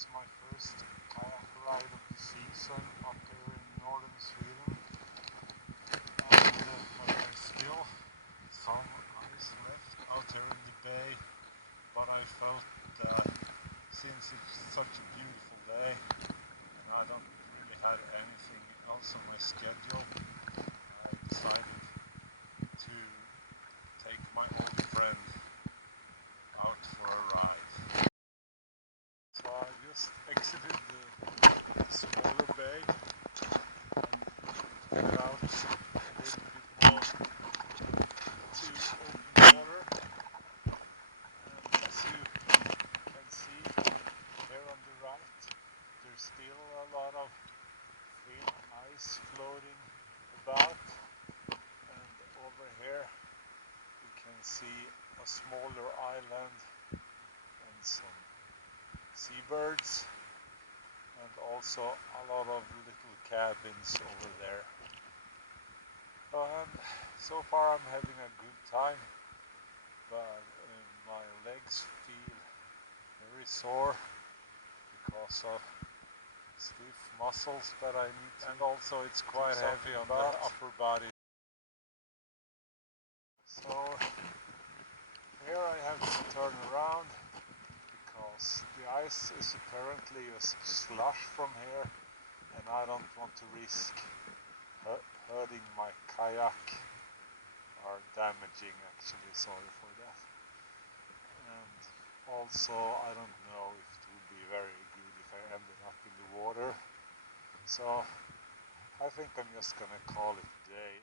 It's my first kayak ride of the season up here in northern Sweden, and there's still some ice left out here in the bay, but I felt that since it's such a beautiful day and I don't really have anything else on my schedule, I decided to take my old friend out for a ride. So I just exited the smaller bay and got out a little bit more to open water. And as you can see here on the right, there's still a lot of thin ice floating about. And over here you can see a smaller island and some seabirds, and also a lot of little cabins over there. And so far I'm having a good time, but my legs feel very sore because of stiff muscles that I need to, and also it's quite heavy on the upper body. So here I have to turn around because the ice is apparently a slush from here, and I don't want to risk hurting my kayak or damaging, actually, sorry for that. And also I don't know if it would be very good if I ended up in the water, so I think I'm just gonna call it a day.